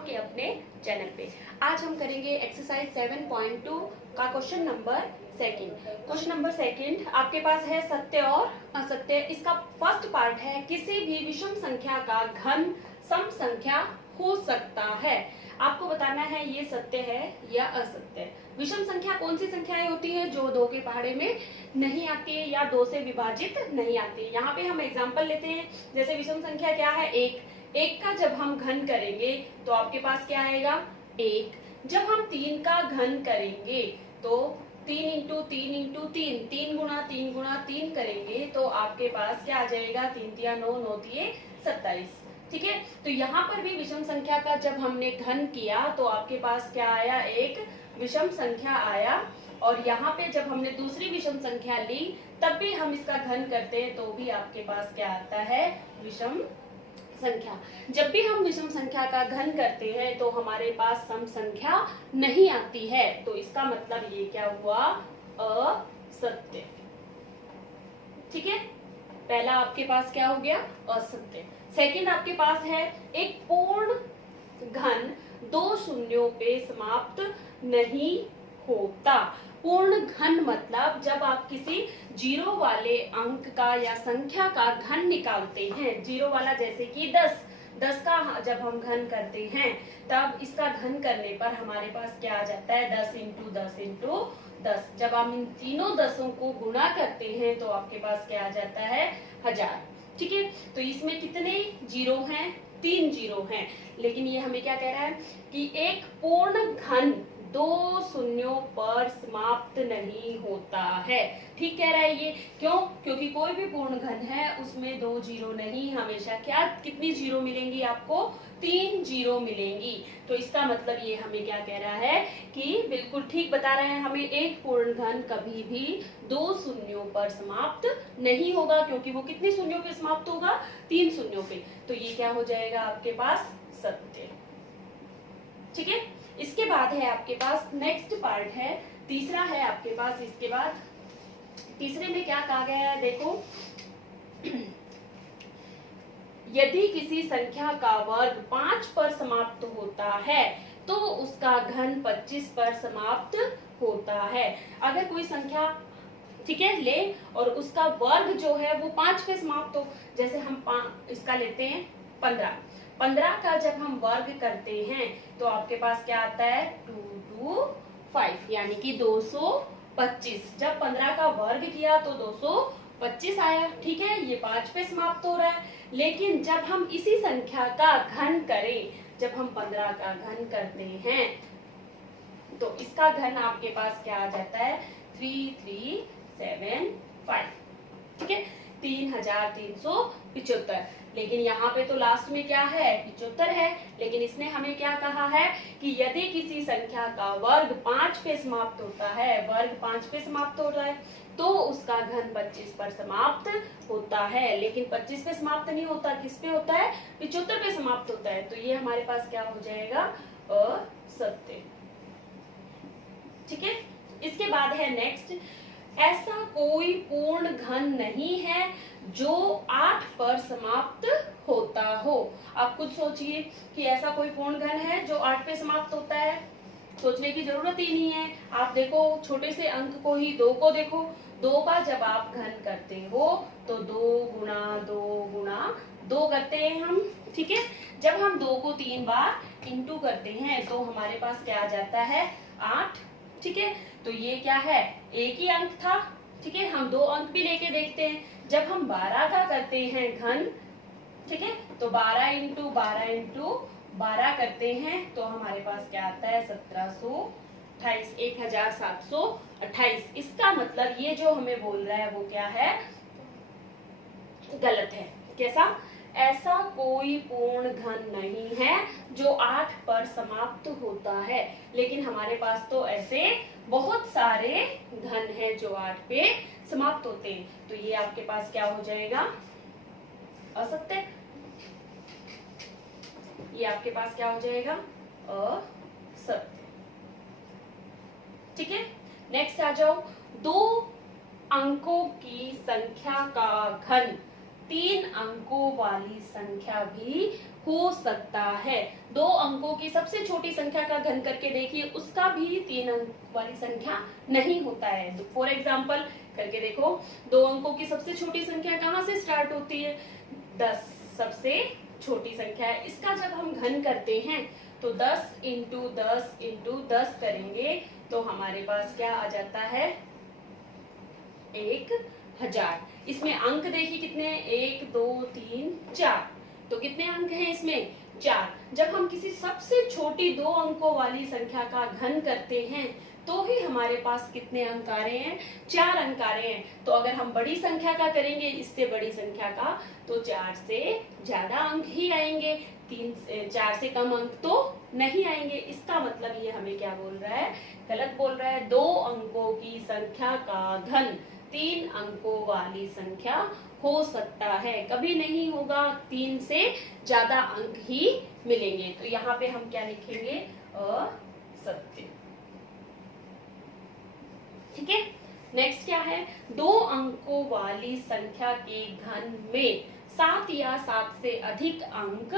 आपके अपने चैनल पे। आज हम करेंगे एक्सरसाइज 7.2 का question number second. Question number second आपके पास है सत्य और असत्य। इसका फर्स्ट पार्ट है किसी भी विषम संख्या का घन सम संख्या हो सकता है। आपको बताना है ये सत्य है या असत्य। विषम संख्या कौन सी संख्याएं होती है जो 2 के पहाड़े में नहीं आती है या 2 से विभाजित नहीं आती है। यहाँ पे हम एग्जांपल लेते हैं, जैसे विषम संख्या क्या है, एक का जब हम घन करेंगे तो आपके पास क्या आएगा, 1। जब हम 3 का घन करेंगे तो 3 इंटू 3 इंटू 3, 3 गुणा 3 गुणा 3 करेंगे तो आपके पास क्या आ जाएगा, 3 तिया 9, 9 तिये 27। ठीक है, तो यहाँ पर भी विषम संख्या का जब हमने घन किया तो आपके पास क्या आया, एक विषम संख्या आया। और यहाँ पे जब हमने दूसरी विषम संख्या ली तब भी हम इसका घन करते हैं तो भी आपके पास क्या आता है, विषम संख्या। जब भी हम विषम संख्या का घन करते हैं तो हमारे पास सम संख्या नहीं आती है, तो इसका मतलब ये क्या हुआ, असत्य। ठीक है, पहला आपके पास क्या हो गया, असत्य। सेकंड आपके पास है एक पूर्ण घन 2 शून्यों पे समाप्त नहीं होता। पूर्ण घन मतलब जब आप किसी जीरो वाले अंक का या संख्या का घन निकालते हैं, जीरो वाला जैसे कि 10 का जब हम घन करते हैं तब इसका घन करने पर हमारे पास क्या आ जाता है, 10 इंटू 10 इंटू 10। जब हम इन तीनों दसों को गुणा करते हैं तो आपके पास क्या आ जाता है, 1000। ठीक है, तो इसमें कितने जीरो हैं, 3 जीरो हैं। लेकिन ये हमें क्या कह रहा है कि एक पूर्ण घन 2 शून्यों पर समाप्त नहीं होता है। ठीक कह रहा है ये, क्यों, क्योंकि कोई भी पूर्ण घन है उसमें 2 जीरो नहीं, हमेशा क्या, कितनी जीरो मिलेंगी आपको, 3 जीरो मिलेंगी। तो इसका मतलब ये हमें क्या कह रहा है कि बिल्कुल ठीक बता रहे हैं हमें, एक पूर्ण घन कभी भी 2 शून्यों पर समाप्त नहीं होगा, क्योंकि वो कितने शून्यों पे समाप्त होगा, 3 शून्यों पे। तो ये क्या हो जाएगा आपके पास, सत्य। ठीक है, इसके बाद है आपके पास नेक्स्ट पार्ट है, तीसरा है आपके पास। इसके बाद तीसरे में क्या कहा गया है, देखो, यदि किसी संख्या का वर्ग 5 पर समाप्त होता है तो उसका घन 25 पर समाप्त होता है। अगर कोई संख्या, ठीक है, ले और उसका वर्ग जो है वो 5 पे समाप्त हो, जैसे हम इसका लेते हैं 15 का जब हम वर्ग करते हैं तो आपके पास क्या आता है, 225 यानी कि 225। जब 15 का वर्ग किया तो 225 आया। ठीक है, ये 5 पे समाप्त हो रहा है। लेकिन जब हम इसी संख्या का घन करें, जब हम 15 का घन करते हैं तो इसका घन आपके पास क्या आ जाता है, 3375। ठीक है, 3375। लेकिन यहाँ पे तो लास्ट में क्या है, 75 है। लेकिन इसने हमें क्या कहा है कि यदि किसी संख्या का वर्ग 5 पे समाप्त होता है, वर्ग 5 पे समाप्त हो रहा है तो उसका घन 25 पर समाप्त होता है। लेकिन 25 पे समाप्त नहीं होता, किस पे होता है, 75 पे समाप्त होता है। तो ये हमारे पास क्या हो जाएगा, असत्य। ठीक है, इसके बाद है नेक्स्ट, ऐसा कोई पूर्ण घन नहीं है जो 8 पर समाप्त होता हो। आप खुद सोचिए कि ऐसा कोई पूर्ण घन है जो 8 पे समाप्त होता है, सोचने की जरूरत ही नहीं है। आप देखो छोटे से अंक को ही, 2 को देखो, 2 का जब आप घन करते हो तो 2 गुणा 2 गुणा 2 करते हैं हम। ठीक है, जब हम 2 को 3 बार इंटू करते हैं तो हमारे पास क्या आ जाता है, 8। ठीक है, तो ये क्या है, एक ही अंक था। ठीक है, हम 2 अंक भी लेके देखते हैं। जब हम 12 का करते हैं घन, ठीक है, तो 12 इंटू 12 इंटू 12 करते हैं तो हमारे पास क्या आता है, 1728, 1728। इसका मतलब ये जो हमें बोल रहा है वो क्या है, गलत है। कैसा, ऐसा कोई पूर्ण घन नहीं है जो 8 पर समाप्त होता है। लेकिन हमारे पास तो ऐसे बहुत सारे घन हैं जो 8 पे समाप्त होते हैं। तो ये आपके पास क्या हो जाएगा, असत्य। ये आपके पास क्या हो जाएगा, असत्य। ठीक है, नेक्स्ट आ जाओ, 2 अंकों की संख्या का घन 3 अंकों वाली संख्या भी हो सकता है। 2 अंकों की सबसे छोटी संख्या का घन करके देखिए, उसका भी 3 अंक वाली संख्या नहीं होता है। फॉर एग्जाम्पल करके देखो, 2 अंकों की सबसे छोटी संख्या कहाँ से स्टार्ट होती है? 10 सबसे छोटी संख्या है। इसका जब हम घन करते हैं तो 10 इंटू 10 इंटू 10 करेंगे तो हमारे पास क्या आ जाता है? 1000। इसमें अंक देखिए कितने हैं? 1 2 3 4। तो कितने अंक हैं इसमें? 4। जब हम किसी सबसे छोटी 2 अंकों वाली संख्या का घन करते हैं तो ही हमारे पास कितने अंक आ रहे हैं? 4 अंक आ रहे हैं। तो अगर हम बड़ी संख्या का करेंगे, इससे बड़ी संख्या का, तो 4 से ज्यादा अंक ही आएंगे, 4 से कम अंक तो नहीं आएंगे। इसका मतलब ये हमें क्या बोल रहा है? गलत बोल रहा है। 2 अंकों की संख्या का घन 3 अंकों वाली संख्या हो सकता है, कभी नहीं होगा। 3 से ज्यादा अंक ही मिलेंगे। तो यहाँ पे हम क्या लिखेंगे? असत्य। ठीक है। नेक्स्ट क्या है? 2 अंकों वाली संख्या के घन में 7 या 7 से अधिक अंक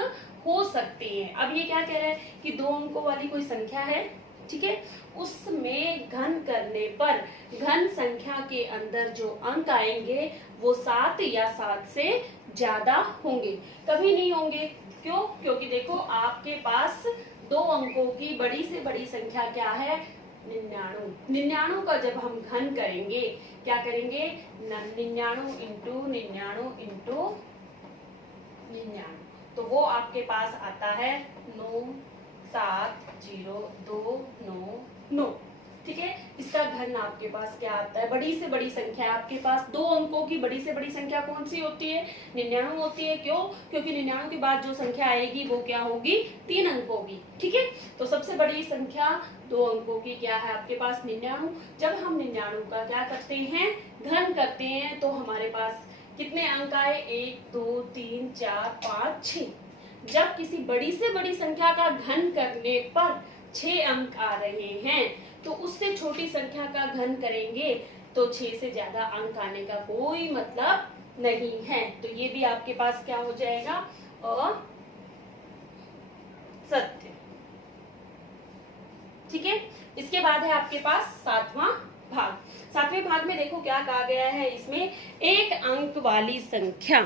हो सकते हैं। अब ये क्या कह रहा है कि 2 अंकों वाली कोई संख्या है, ठीक है, उसमें घन करने पर घन संख्या के अंदर जो अंक आएंगे वो 7 या 7 से ज्यादा होंगे, कभी नहीं होंगे। क्यों? क्योंकि देखो आपके पास 2 अंकों की बड़ी से बड़ी संख्या क्या है? 99। 99 का जब हम घन करेंगे, क्या करेंगे? 99 इंटू 99 इंटू 99, तो वो आपके पास आता है 97029। ठीक है। इसका घन आपके पास क्या आता है? बड़ी से बड़ी संख्या आपके पास 2 अंकों की बड़ी से बड़ी संख्या कौन सी होती है? 99 होती है। क्यों? क्योंकि 99 के बाद जो संख्या आएगी वो क्या होगी? 3 अंकों की। ठीक है। तो सबसे बड़ी संख्या 2 अंकों की क्या है आपके पास? 99। जब हम 99 का क्या करते हैं? घन करते हैं, तो हमारे पास कितने अंक आए? 1 2 3 4 5 6। जब किसी बड़ी से बड़ी संख्या का घन करने पर 6 अंक आ रहे हैं, तो उससे छोटी संख्या का घन करेंगे तो 6 से ज्यादा अंक आने का कोई मतलब नहीं है। तो ये भी आपके पास क्या हो जाएगा? असत्य। ठीक है। इसके बाद है आपके पास 7वां भाग। 7वें भाग में देखो क्या कहा गया है इसमें? 1 अंक वाली संख्या।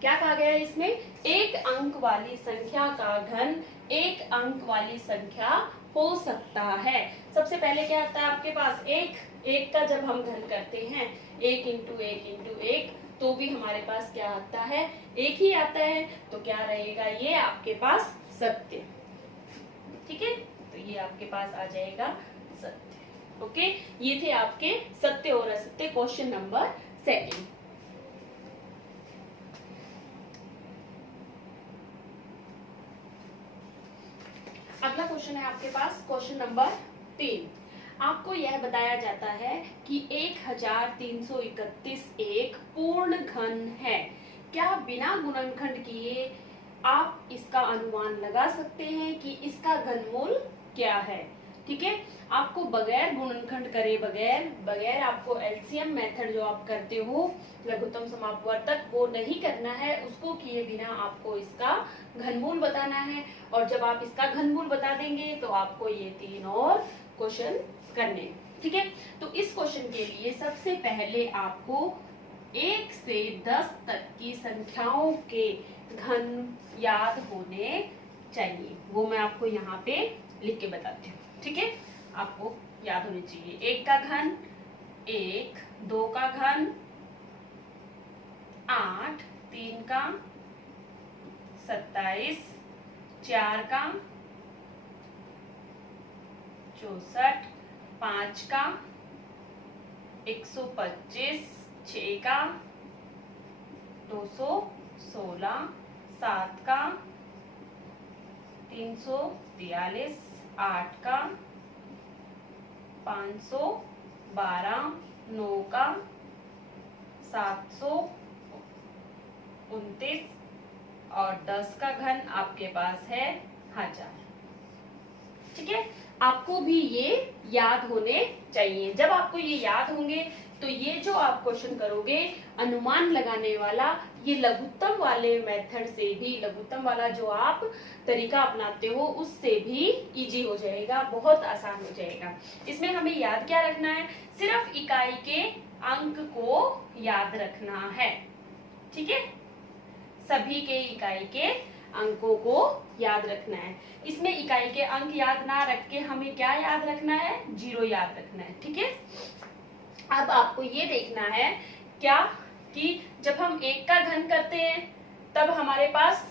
क्या कहा गया है इसमें? 1 अंक वाली संख्या का घन 1 अंक वाली संख्या हो सकता है। सबसे पहले क्या आता है आपके पास? 1 का जब हम घन करते हैं 1 इंटू 1 इंटू 1, तो भी हमारे पास क्या आता है? 1 ही आता है। तो क्या रहेगा? ये आपके पास सत्य। ठीक है। तो ये आपके पास आ जाएगा सत्य। ओके। ये थे आपके सत्य और असत्य, क्वेश्चन नंबर 2। अगला क्वेश्चन है आपके पास क्वेश्चन नंबर 3। आपको यह बताया जाता है कि 1331 एक पूर्ण घन है। क्या बिना गुणनखंड किए आप इसका अनुमान लगा सकते हैं कि इसका घनमूल क्या है? ठीक है। आपको बगैर गुणनखंड करे बगैर आपको एलसीएम मेथड जो आप करते हो, लघुत्तम समापवर्तक, वो नहीं करना है। उसको किए बिना आपको इसका घनमूल बताना है। और जब आप इसका घनमूल बता देंगे तो आपको ये 3 और क्वेश्चन करने। ठीक है। तो इस क्वेश्चन के लिए सबसे पहले आपको 1 से 10 तक की संख्याओं के घन याद होने चाहिए। वो मैं आपको यहाँ पे लिख के बताती हूँ। ठीक है। आपको याद होनी चाहिए। 1 का घन 1, 2 का घन 8, 3 का 27, 4 का 64, 5 का 125, 6 का 216, 7 का 343, 8 का 512, 9 का 729 और 10 का घन आपके पास है 1000। ठीक है, आपको भी ये याद होने चाहिए। जब आपको ये याद होंगे तो ये जो आप क्वेश्चन करोगे अनुमान लगाने वाला, ये लघुत्तम वाले मेथड से भी, लघुत्तम वाला जो आप तरीका अपनाते हो उससे भी इजी हो जाएगा, बहुत आसान हो जाएगा। इसमें हमें याद क्या रखना है, सिर्फ इकाई के अंक को याद रखना है। ठीक है, सभी के इकाई के अंकों को याद रखना है। इसमें इकाई के अंक याद ना रख के हमें क्या याद रखना है, 0 याद रखना है। ठीक है, अब आपको ये देखना है क्या कि जब हम 1 का घन करते हैं तब हमारे पास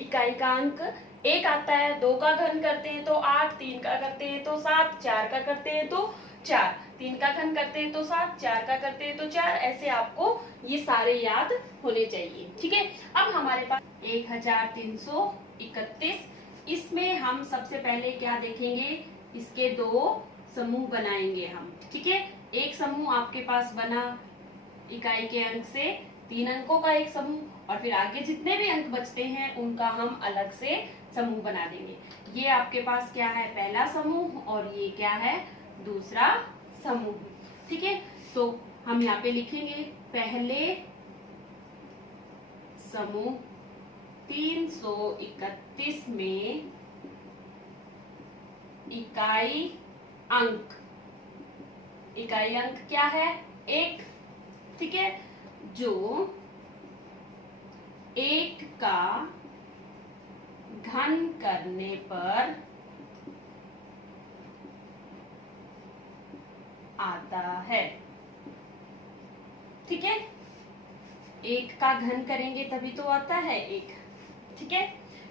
इकाई का अंक 1 आता है, 2 का घन करते हैं तो 8, 3 का करते हैं तो 7, 4 का करते हैं तो 4, 3 का घन करते हैं तो 7, 4 का करते हैं तो 4, ऐसे आपको ये सारे याद होने चाहिए। ठीक है, अब हमारे पास 1331, इसमें हम सबसे पहले क्या देखेंगे, इसके 2 समूह बनाएंगे हम। ठीक है, एक समूह आपके पास बना इकाई के अंक से, 3 अंकों का एक समूह, और फिर आगे जितने भी अंक बचते हैं उनका हम अलग से समूह बना देंगे। ये आपके पास क्या है, पहला समूह, और ये क्या है, दूसरा समूह। ठीक है, तो हम यहाँ पे लिखेंगे पहले समूह 331 में इकाई अंक क्या है, 1। ठीक है, जो 1 का घन करने पर आता है। ठीक है, 1 का घन करेंगे तभी तो आता है 1। ठीक है,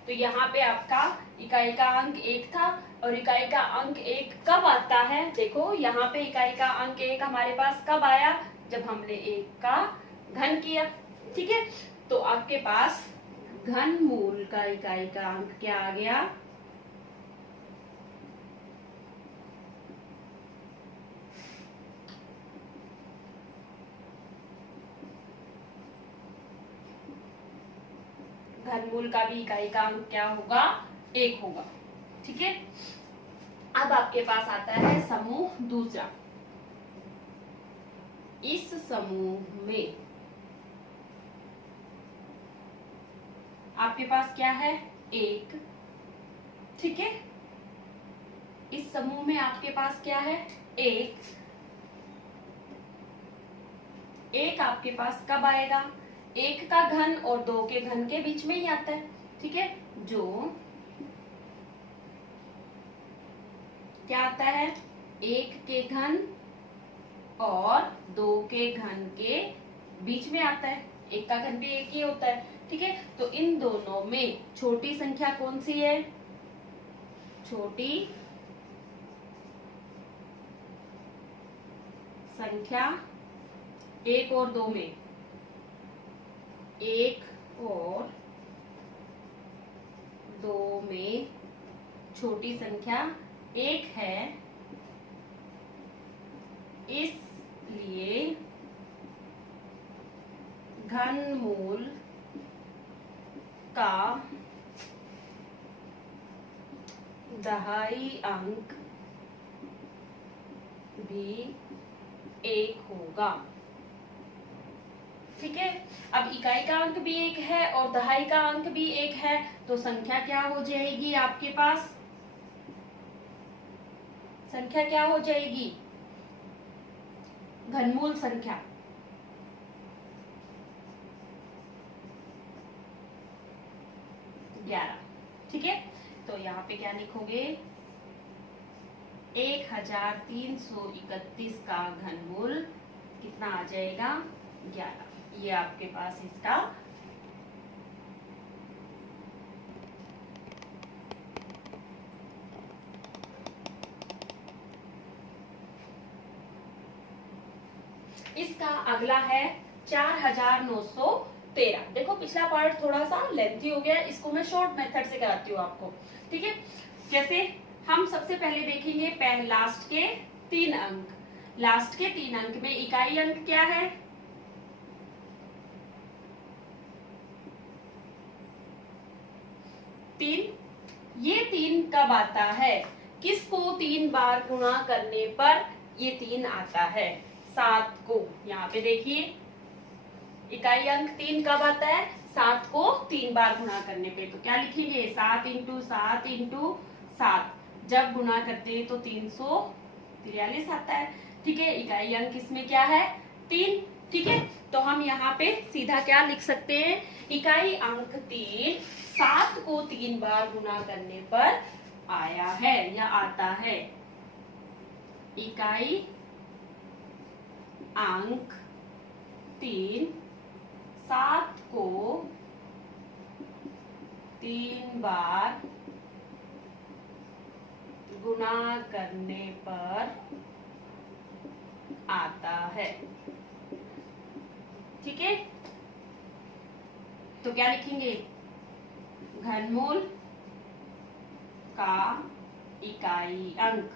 तो यहाँ पे आपका इकाई का अंक 1 था, और इकाई का अंक 1 कब आता है, देखो यहाँ पे इकाई का अंक 1 हमारे पास कब आया, जब हमने 1 का घन किया। ठीक है, तो आपके पास घन मूल का इकाई का अंक क्या आ गया, घनमूल का भी इकाई का अंक क्या होगा, 1 होगा। ठीक है, अब आपके पास आता है समूह दूसरा। इस समूह में आपके पास क्या है, 1। ठीक है, इस समूह में आपके पास क्या है, 1। 1 आपके पास कब आएगा, 1 का घन और 2 के घन के बीच में ही आता है। ठीक है, जो क्या आता है, 1 के घन और 2 के घन के बीच में आता है। 1 का घन भी 1 ही होता है। ठीक है, तो इन दोनों में छोटी संख्या कौन सी है, छोटी संख्या 1 और 2 में, 1 और 2 में छोटी संख्या 1 है, इसलिए घनमूल का दहाई अंक भी 1 होगा। ठीक है, अब इकाई का अंक भी 1 है और दहाई का अंक भी 1 है, तो संख्या क्या हो जाएगी आपके पास, संख्या क्या हो जाएगी, घनमूल संख्या 11। ठीक है, तो यहाँ पे क्या लिखोगे, 1331 का घनमूल कितना आ जाएगा, 11। ये आपके पास इसका इसका अगला है 4913। देखो पिछला पार्ट थोड़ा सा लेंथी हो गया, इसको मैं शॉर्ट मेथड से कराती हूँ आपको। ठीक है, जैसे हम सबसे पहले देखेंगे लास्ट के 3 अंक। लास्ट के 3 अंक में इकाई अंक क्या है, 3। ये 3 कब आता है, किसको 3 बार गुणा करने पर ये 3 आता है? 7 को। यहाँ पे देखिए इकाई अंक 3 कब आता है? 7 को 3 बार गुणा करने पे। तो क्या लिखेंगे? 7 इंटू 7 इंटू 7 जब गुणा करते हैं तो 343 आता है। ठीक है, इकाई अंक इसमें क्या है? 3। ठीक है, तो हम यहाँ पे सीधा क्या लिख सकते हैं? इकाई अंक 3 7 को 3 बार गुणा करने पर आया है या आता है। इकाई अंक 3 7 को 3 बार गुणा करने पर आता है। ठीक है, तो क्या लिखेंगे? घनमूल का इकाई अंक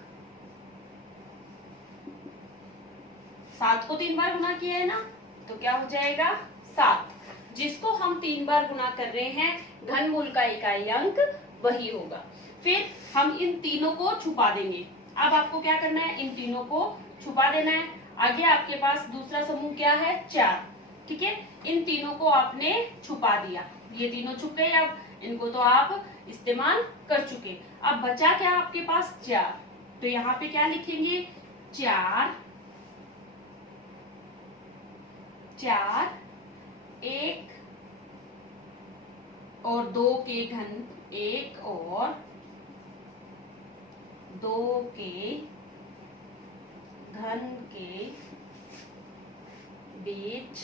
7 को 3 बार गुणा किया है ना, तो क्या हो जाएगा? 7। जिसको हम 3 बार गुणा कर रहे हैं घनमूल का इकाई अंक वही होगा। फिर हम इन तीनों को छुपा देंगे। अब आपको क्या करना है? इन तीनों को छुपा देना है। आगे आपके पास दूसरा समूह क्या है? 4। ठीक है, इन तीनों को आपने छुपा दिया, ये तीनों छुप गए। अब इनको तो आप इस्तेमाल कर चुके। अब बचा क्या आपके पास? 4। तो यहाँ पे क्या लिखेंगे? 4 1 और 2 के घन, 1 और 2 के घन के बीच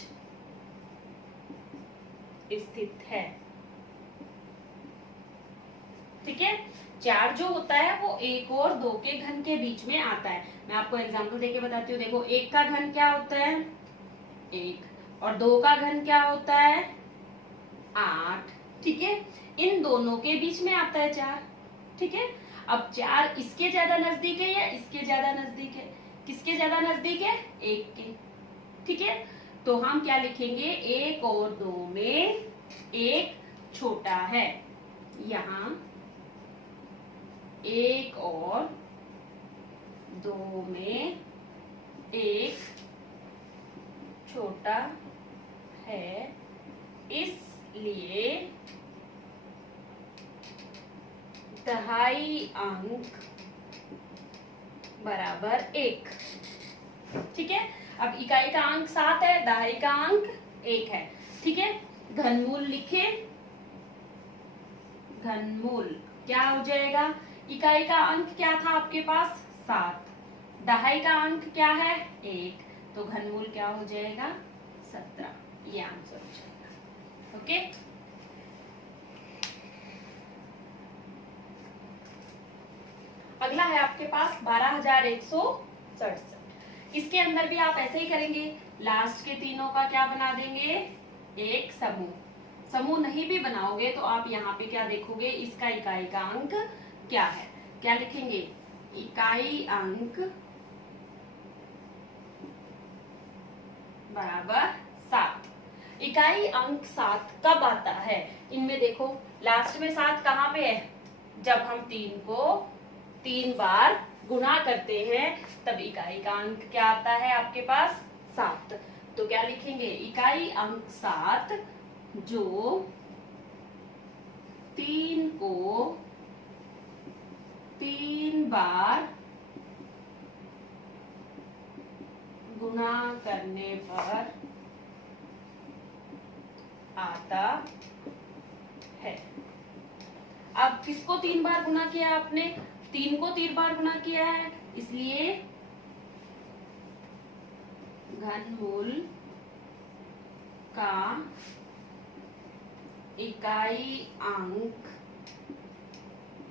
स्थित है। ठीक है, 4 जो होता है वो 1 और 2 के घन के बीच में आता है। मैं आपको एग्जांपल देके बताती हूँ। देखो, 1 का घन क्या होता है? 1 और 2 का घन क्या होता है? 8। ठीक है, इन दोनों के बीच में आता है 4। ठीक है, अब 4 इसके ज्यादा नजदीक है या इसके ज्यादा नजदीक है? किसके ज्यादा नजदीक है? 1 के। ठीक है, तो हम क्या लिखेंगे? 1 और 2 में 1 छोटा है। यहाँ 1 और 2 में 1 छोटा है, इसलिए दहाई अंक बराबर 1। ठीक है, अब इकाई का अंक 7 है, दहाई का अंक 1 है। ठीक है, घनमूल लिखे। घनमूल क्या हो जाएगा? इकाई का अंक क्या था आपके पास? 7। दहाई का अंक क्या है? 1। तो घनमूल क्या हो जाएगा? 17। ये आंसर हो जाएगा। ओके, अगला है आपके पास 12,167। इसके अंदर भी आप ऐसे ही करेंगे। लास्ट के तीनों का क्या बना देंगे? एक समूह। समूह नहीं भी बनाओगे तो आप यहाँ पे क्या देखोगे? इसका इकाई का अंक क्या है? क्या लिखेंगे? इकाई अंक बराबर 7। इकाई अंक 7 कब आता है? इनमें देखो, लास्ट में 7 कहाँ पे है? जब हम 3 को 3 बार गुणा करते हैं तब इकाई का अंक क्या आता है आपके पास? 7। तो क्या लिखेंगे? इकाई अंक 7 जो 3 को 3 बार गुणा करने पर आता है। अब किसको 3 बार गुणा किया आपने? 3 को 3 बार गुणा किया है, इसलिए घनमूल का इकाई अंक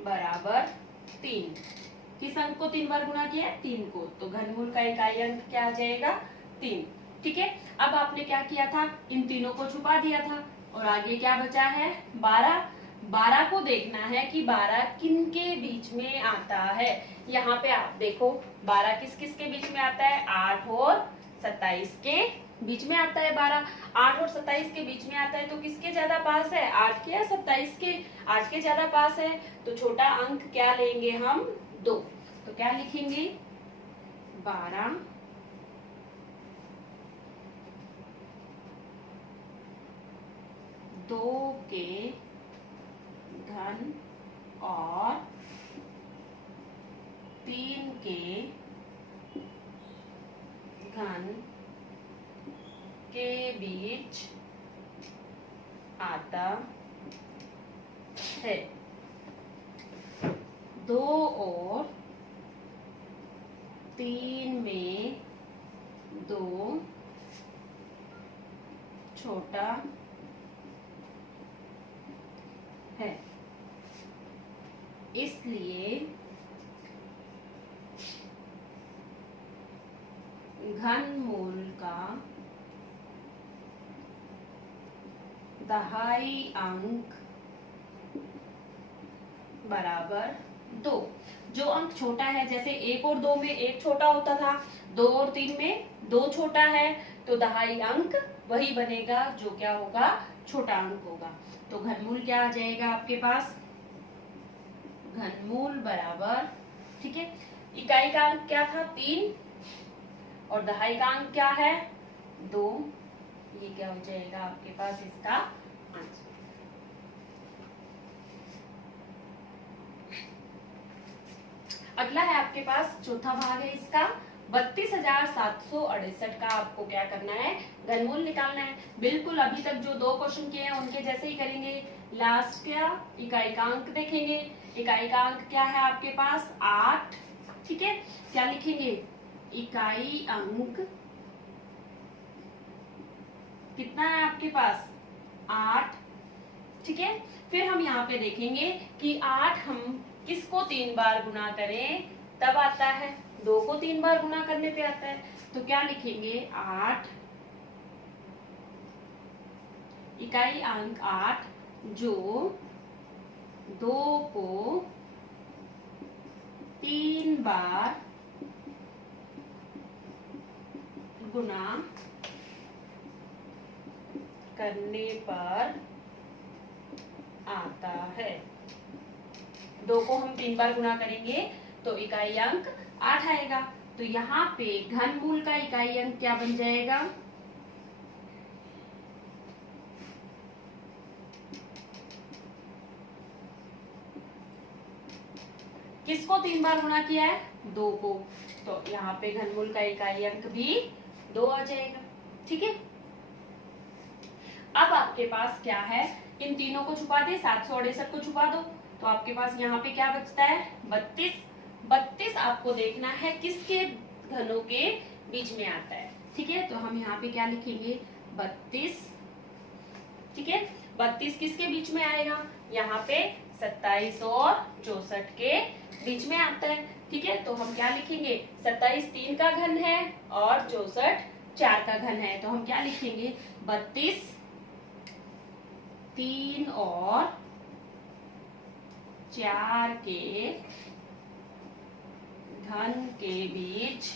बराबर 3। किस अंक को 3 बार गुणा किया है? 3 को। तो घनमूल का इकाई अंक क्या आ जाएगा? 3। ठीक है, अब आपने क्या किया था? इन तीनों को छुपा दिया था और आगे क्या बचा है? 12। 12 को देखना है कि 12 किन के बीच में आता है। यहाँ पे आप देखो 12 किस किस के बीच में आता है? 8 और 27 के बीच में आता है। 12 8 और 27 के बीच में आता है, तो किसके ज्यादा पास है? 8 के या 27 के? 8 के ज्यादा पास है, तो छोटा अंक क्या लेंगे हम? 2। तो क्या लिखेंगे 12 2 के घन और 3 के घन के बीच आता है। 2 और 3 में 2 छोटा है, इसलिए घनमूल का दहाई अंक बराबर 2। जो अंक छोटा है, जैसे 1 और 2 में 1 छोटा होता था, 2 और 3 में 2 छोटा है, तो दहाई अंक वही बनेगा जो क्या होगा, छोटा अंक होगा। तो घनमूल क्या आ जाएगा आपके पास, घनमूल बराबर, ठीक है, इकाई का अंक क्या था 3 और दहाई का अंक क्या है 2। ये क्या हो जाएगा आपके पास इसका आंसर। अगला है आपके पास चौथा भाग है इसका 32,768 का। आपको क्या करना है, घनमूल निकालना है। बिल्कुल अभी तक जो 2 क्वेश्चन किए हैं उनके जैसे ही करेंगे। लास्ट क्या, इकाई का अंक देखेंगे। इकाई का अंक क्या है आपके पास 8, ठीक है। क्या लिखेंगे, इकाई अंक कितना है आपके पास 8, ठीक है। फिर हम यहाँ पे देखेंगे कि 8 हम किसको 3 बार गुना करें तब आता है, 2 को 3 बार गुना करने पे आता है। तो क्या लिखेंगे 8 इकाई अंक 8 जो 2 को 3 बार गुना करने पर आता है। 2 को हम 3 बार गुना करेंगे तो इकाई अंक 8 आएगा। तो यहाँ पे घनमूल का इकाई अंक क्या बन जाएगा, किसको 3 बार गुना किया है 2 को, तो यहाँ पे घनमूल का इकाई अंक भी 2 आ जाएगा, ठीक है। अब आपके पास क्या है, इन तीनों को छुपा दे, 768 को छुपा दो, तो आपके पास यहाँ पे क्या बचता है 32। 32 आपको देखना है किसके घनों के बीच में आता है, ठीक है। तो हम यहाँ पे क्या लिखेंगे 32, ठीक है। 32 किसके बीच में आएगा, यहाँ पे 27 और 64 के बीच में आता है, ठीक है। तो हम क्या लिखेंगे 27 3 का घन है और 64 4 का घन है। तो हम क्या लिखेंगे 32 3 और 4 के घन के बीच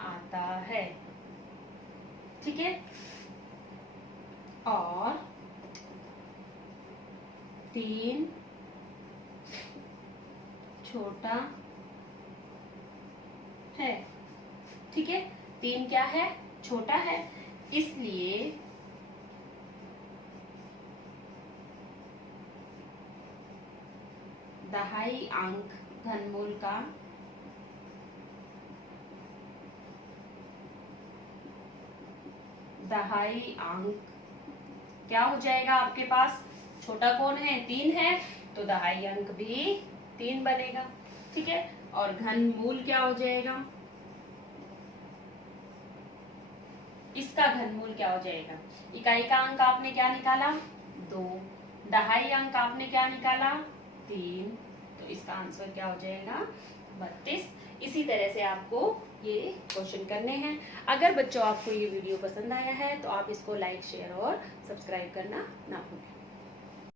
आता है, ठीक है। और 3 छोटा है, ठीक है। 3 क्या है छोटा है, इसलिए दहाई अंक घनमूल का दहाई अंक क्या हो जाएगा आपके पास, छोटा कौन है 3 है, तो दहाई अंक भी 3 बनेगा, ठीक है। और घनमूल क्या हो जाएगा, इसका घनमूल क्या हो जाएगा, इकाई का अंक आपने क्या निकाला 2, दहाई अंक आपने क्या निकाला 3, तो इसका आंसर क्या हो जाएगा 32। इसी तरह से आपको ये क्वेश्चन करने हैं। अगर बच्चों आपको ये वीडियो पसंद आया है तो आप इसको लाइक शेयर और सब्सक्राइब करना ना भूलें।